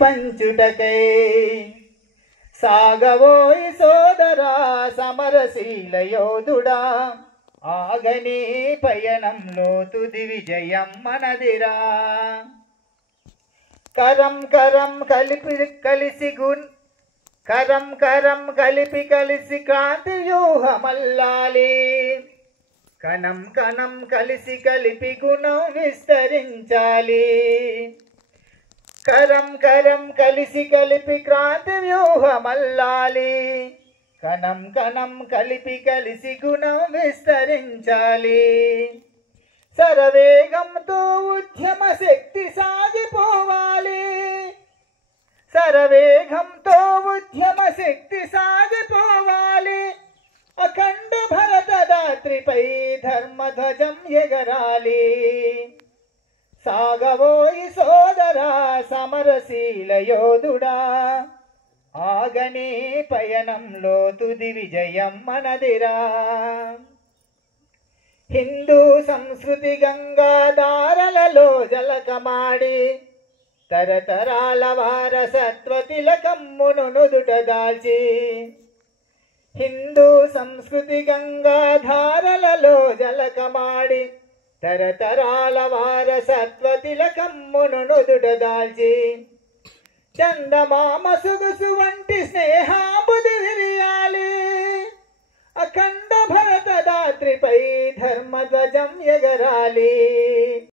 పంచుటకై సాగవోయి సోదరా సమరశీల యోధుడా, ఆగని పయనంలో తుది విజయం మనదిరా. కరం కరం కలిపి కలిసి క్రాంతి వ్యూహమల్లాలి, కణం కణం కలిపి గుణం విస్తరించాలి. కరం కలిపి క్రాంతి వ్యూహమల్లాలి, కణం కణం కలిపి గుణం విస్తరించాలి. శరవేగంతో ఉద్యమ శక్తి సాగిపోవాలి, శరవేగంతో ఉద్యమ శక్తి సాగిపోవాలి. అఖండ భరత దాత్రిపై ధర్మధ్వజం ఎగరాలి. సాగవోయి సోదరా సమరశీల యోధుడా, ఆగని పయనంలో తుది విజయం మనదిరా. హిందూ సంస్కృతి గంగాధారలలో జలకమాడి, తరతరాల వారసత్వ తిలకమ్మును నుదుట దాల్చి. హిందూ సంస్కృతి గంగాధారలలో జలకమాడి, తరతరాల వారసత్వ తిలకమ్మును నుదుట దాల్చి. చందమామ సుగుసు వంటి స్నేహాబుది విరియాలి, అఖండ భరత దాత్రిపై ధర్మధ్వజం ఎగరాలి.